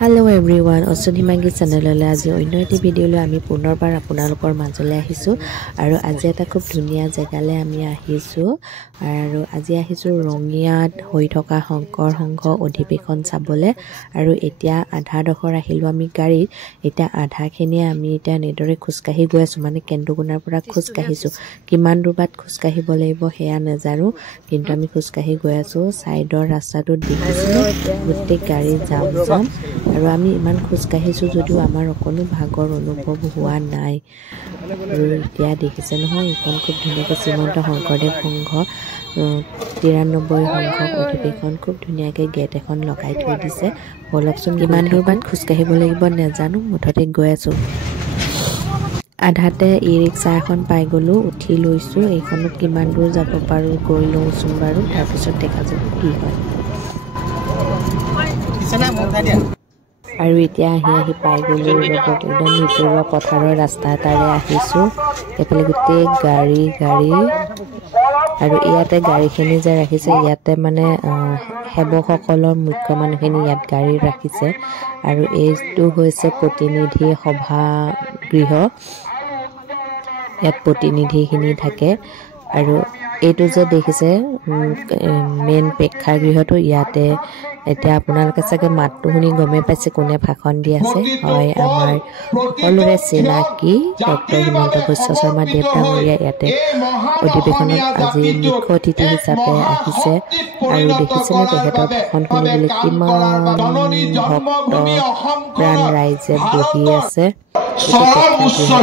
Hello everyone, Osun Himangi channel আজি অন্য এটি ভিডিঅ'লৈ আমি পুনৰবাৰ আপোনালোকৰ মাজলৈ আহিছো আৰু আজি এটা খুব ধুনীয়া জেগালৈ আমি আহিছো আৰু আজি আহিছো ৰঙিয়াত হৈ থকা শংকৰ সংঘ অধিৱেশন চাবলৈ আৰু এতিয়া আধা ডখৰ আহিলো আমি গাড়ীত এতিয়া আধাখিনি আমি এতিয়া নেদৰে খুজকাঢ়ি গৈ আছো মানে কেন্দুগুণাৰ পৰা খুজকাঢ়িছো কিমান দূৰ বাট খুজকাঢ়িব লাগিব হেয়া নাজানো কিন্তু আমি খুজকাঢ়ি গৈ আছো সাইডৰ ৰাস্তাটোত দেখিছো গোটেই গাড়ী জাম আৰু আমি ইমান খুজকাঢ়িছো যদিও আমাৰ অকনো ভাগৰ অনুভৱ হোৱা নাই আৰু এতিয়া দেখিছে নহয় এখন খুব ধুনীয়াকৈ শ্ৰীমন্ত শংকৰদেৱ সংঘ 93 সংঘ অধিৱেশন খুব ধুনীয়াকৈ গেট এখন লগাই থৈ দিছে বলকচোন কিমান দূৰ বাট খুজকাঢ়িব লাগিব নাজানো মুঠতে গৈ আছো আধাতে ই ৰিক্সা এখন পাই গলো উঠি লৈছো এইখনত কিমান দূৰ যাব পাৰো গৈ লওঁচোন বাৰু তাৰপিছত দেখা যাব কি হয় আৰু এতিয়া আহি পাই গলো একদম ভিতৰুৱা পথাৰৰ ৰাস্তা এটাৰে আহিছো এফালে গোটেই গাড়ী আৰু ইয়াতে গাড়ীখিনি যে ৰাখিছে ইয়াতে মানে সেৱকসকলৰ মুখ্য মানুহখিনি ইয়াত গাড়ী ৰাখিছে আৰু এইটো হৈছে প্ৰতিনিধি সভা গৃহ ইয়াত প্ৰতিনিধিখিনি থাকে আৰু এইটো যে দেখিছে মেইন প্ৰেক্ষাগৃহটো ইয়াতে এতিয়া আপোনালোকে চাগে মাতটো শুনি গমে পাইছে কোনে ভাষণ দি আছে হয় আমাৰ সকলোৰে চিনাকি ডক্টৰ হিমন্ত বিশ্ব শৰ্মা দেৱ ডাঙৰীয়া ইয়াতে অধিৱেশনত আজি মুখ্য অতিথি হিচাপে আহিছে আৰু দেখিছেনে তেখেতৰ ভাষণ শুনিবলৈ কিমান ভক্ত প্ৰাণ ৰাইজে বহি আছে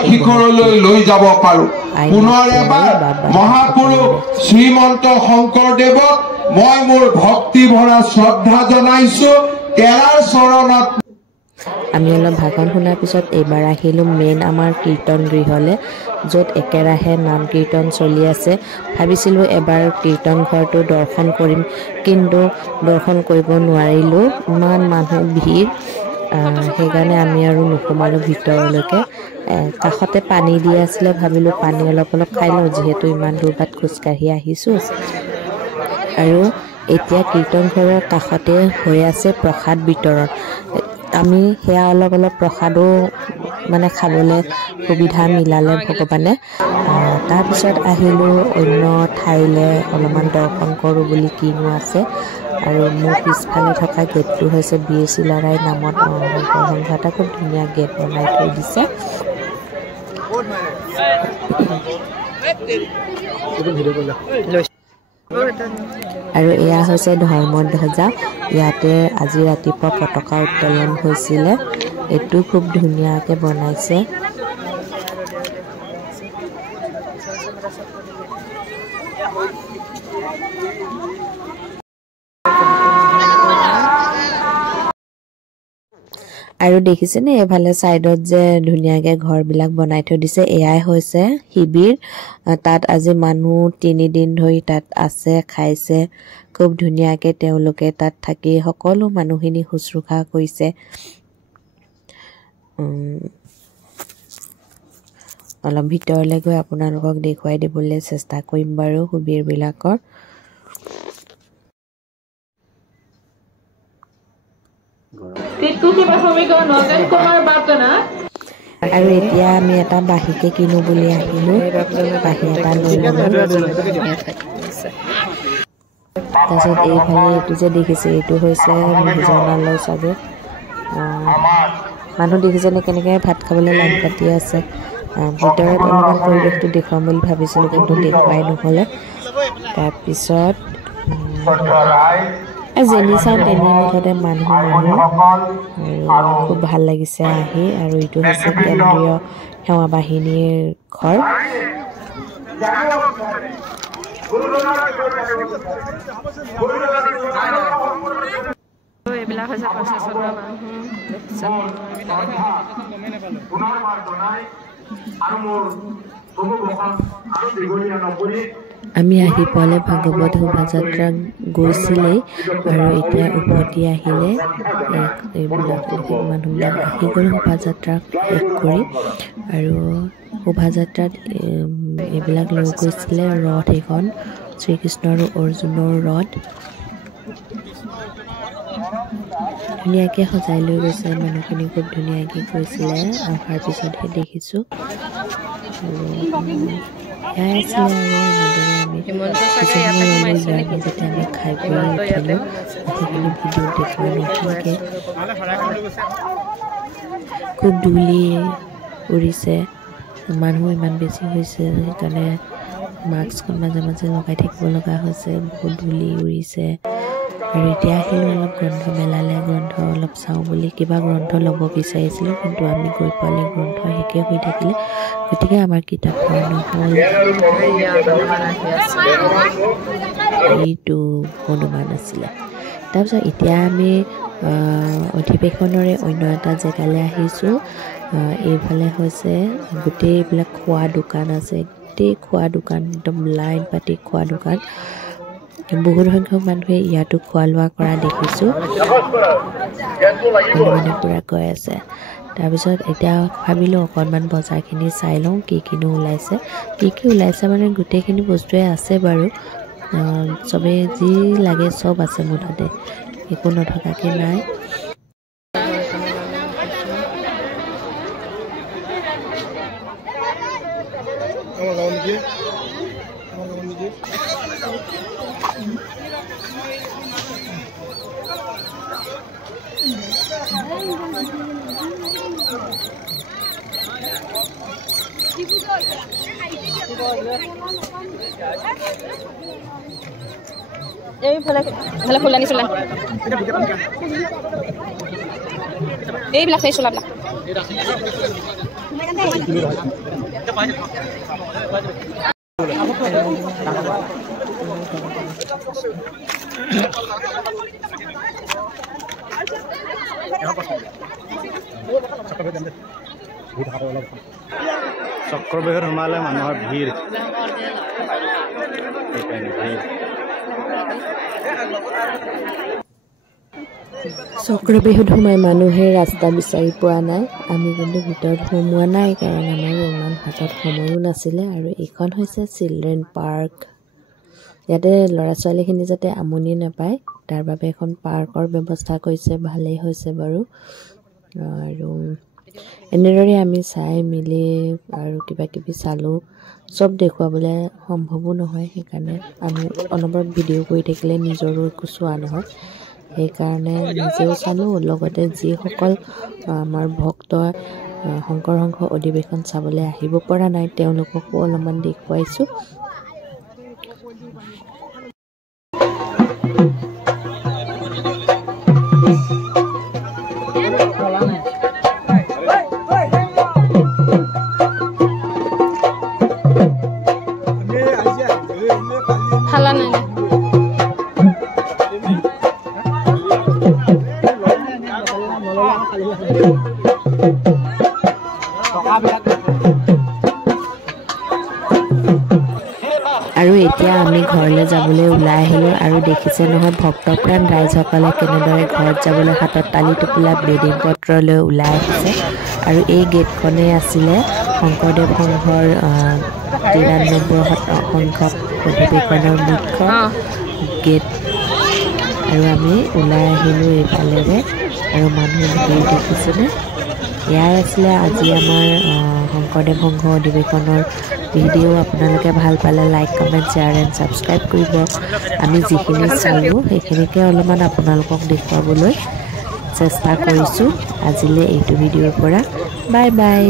শিখৰলৈ লৈ যাব পাৰো পুনৰ এবাৰ মহাপুৰুষ শ্ৰীমন্ত শংকৰদেৱক মই মোৰ ভক্তি ভৰা শ্ৰদ্ধা জনাইছো তেৰাৰ চৰণত আমি অলপ ভাষণ শুনাৰ পিছত এইবাৰ আহিলো মেইন আমাৰ কীৰ্তন গৃহলৈ য'ত একেৰাহে নাম কীৰ্তন চলি আছে ভাবিছিলো এবাৰ কীৰ্তন ঘৰটো দৰ্শন কৰিম কিন্তু দৰ্শন কৰিব নোৱাৰিলো ইমান মানুহ ভিৰ সেইকাৰণে আমি আৰু নোসোমালো ভিতৰলৈকে কাষতে পানী দি আছিলে ভাবিলো পানী অলপ খাই লওঁ যিহেতু ইমান দূৰ বাট খোজকাঢ়ি আহিছো আৰু এতিয়া কীৰ্তন ঘৰৰ কাষতে হৈ আছে প্ৰসাদ বিতৰণ আমি সেয়া অলপ প্ৰসাদো মানে খাবলৈ সুবিধা মিলালে ভগৱানে তাৰপিছত আহিলো অন্য ঠাইলৈ অলপমান দৰ্শন কৰোঁ বুলি কিনো আছে আৰু মোৰ পিছফালে থকা গেটটো হৈছে BSC লৰাই নামত সংঘ এটা খুব ধুনীয়া গেট বনাই থৈ দিছে আৰু এয়া হৈছে ধৰ্মধ্বজা ইয়াতে আজি ৰাতিপুৱা পতাকা উত্তোলন হৈছিলে এইটো খুব ধুনীয়াকৈ বনাইছে আৰু দেখিছেনে এফালে সাইডত যে ধুনীয়াকৈ ঘৰবিলাক বনাই থৈ দিছে এয়াই হৈছে শিবিৰ তাত আজি মানুহ 3 দিন ধৰি তাত আছে খাইছে খুব ধুনীয়াকৈ তেওঁলোকে তাত থাকি সকলো মানুহখিনি শুশ্ৰূষা কৰিছে অলপ ভিতৰলৈ গৈ আপোনালোকক দেখুৱাই দিবলৈ চেষ্টা কৰিম বাৰু শিবিৰবিলাকৰ আৰু এতিয়া আমি এটা বাঁহীকে কিনো বুলি আহিলো বাঁহী এটা লৈ তাৰপিছত এইফালে এইটো যে দেখিছে এইটো হৈছে ভোজনালয় চাগে মানুহ দেখিছেনে কেনেকৈ ভাত খাবলৈ লাইন পাতি আছে ভিতৰত অলপমান পৰিৱেশটো দেখুৱাম বুলি ভাবিছিলোঁ কিন্তু দেখুৱাই নহ'লে তাৰপিছত যেনি চাওঁ তেনি মুঠতে মানুহ আৰু খুব ভাল লাগিছে আহি আৰু এইটো হৈছে কেন্দ্ৰীয় সেৱা বাহিনীৰ ঘৰ এইবিলাক হৈছে প্ৰশাসনৰ আমি আহি পালে ভাগৱত শোভাযাত্ৰা গৈছিলেই আৰু এতিয়া উভতি আহিলে এইবিলাক মানুহবিলাক আহি গ'ল শোভাযাত্ৰা শেষ কৰি আৰু শোভাযাত্ৰাত এইবিলাক লৈ গৈছিলে ৰথ এখন শ্ৰীকৃষ্ণ আৰু অৰ্জুনৰ ৰথ ধুনীয়াকৈ সজাই লৈ গৈছে মানুহখিনি খুব ধুনীয়াকৈ কৈছিলে অহাৰ পিছতহে দেখিছোঁ এয়াই আছিলে আৰু এনেদৰে আমি ইয়াৰ মাজতে আমি খাই বৈ উঠিলোঁ সেইখিনি ভিডিঅ' দেখুৱাই নতুনকৈ খুব ধূলি উৰিছে মানুহ ইমান বেছি হৈছে সেইকাৰণে মাস্কখন মাজে মাজে লগাই থাকিব লগা হৈছে বহুত ধূলি উৰিছে আৰু এতিয়া আহিলোঁ অলপ গ্ৰন্থ মেলালে গ্ৰন্থ অলপ চাওঁ বুলি কিবা গ্ৰন্থ ল'ব বিচাৰিছিলোঁ কিন্তু আমি গৈ পোৱালে গ্ৰন্থ শেষে হৈ থাকিলে গতিকে আমাৰ কিতাপ পঢ়া নহ'ল এইটো অনুমান আছিলে তাৰপিছত এতিয়া আমি অধিৱেশনৰে অন্য এটা জেগালৈ আহিছোঁ এইফালে হৈছে গোটেই এইবিলাক খোৱা দোকান আছে গোটেই খোৱা দোকান একদম লাইন পাতি খোৱা দোকান বহুত সংখ্যক মানুহে ইয়াতো খোৱা লোৱা কৰা দেখিছোঁ মানে পূৰা কৈ আছে তাৰপিছত এতিয়া ভাবিলোঁ অকণমান বজাৰখিনি চাই লওঁ কি কিনো ওলাইছে কি ওলাইছে মানে গোটেইখিনি বস্তুৱে আছে বাৰু চবেই যি লাগে চব আছে মুঠতে একো নথকাকৈ নাই এইফালে ফুলদানি চোলা এইবিলাক সেই চোলাবিলাক চক্ৰবেহুত সোমালে মানুহৰ ভিৰ চক্ৰবেহুত সোমাই মানুহে ৰাস্তা বিচাৰি পোৱা নাই আমি কিন্তু ভিতৰত সোমোৱা নাই কাৰণ আমাৰ ইমান হাতত সময়ো নাছিলে আৰু এইখন হৈছে চিলড্ৰেন পাৰ্ক ইয়াতে ল'ৰা ছোৱালীখিনি যাতে আমনি নাপায় তাৰ বাবে এখন পাৰ্কৰ ব্যৱস্থা কৰিছে ভালেই হৈছে বাৰু আৰু এনেদৰে আমি চাই মেলি আৰু কিবা কিবি চালোঁ চব দেখুৱাবলৈ সম্ভৱো নহয় সেইকাৰণে আমি অনবৰত ভিডিঅ' কৰি থাকিলে নিজৰো একো চোৱা নহয় সেইকাৰণে নিজেও চালোঁ লগতে যিসকল আমাৰ ভক্ত শংকৰ সংঘ অধিৱেশন চাবলৈ আহিব পৰা নাই তেওঁলোককো অলপমান দেখুৱাইছোঁ আৰু এতিয়া আমি ঘৰলৈ যাবলৈ ওলাই আহিলোঁ আৰু দেখিছে নহয় ভক্তপ্ৰাণ ৰাইজসকলে কেনেদৰে ঘৰত যাবলৈ হাতত টালি টোপোলা বেডিং পত্ৰ লৈ ওলাই আহিছে আৰু এই গেটখনেই আছিলে শংকৰদেৱ সংঘৰ 93 সংখ্যক অধিৱেশনৰ মুখ্য গেট আৰু আমি ওলাই আহিলোঁ এইফালেৰে আৰু মানুহ ভিৰ দেখিছেনে এয়াই আছিলে আজি আমাৰ শংকৰদেৱ সংঘ অধিৱেশনৰ ভিডিঅ' আপোনালোকে ভাল পালে like comment share and subscribe কৰিব আমি যিখিনি চালোঁ সেইখিনিকে অলপমান আপোনালোকক দেখুৱাবলৈ চেষ্টা কৰিছোঁ আজিলৈ এইটো ভিডিঅ'ৰ পৰা বাই বাই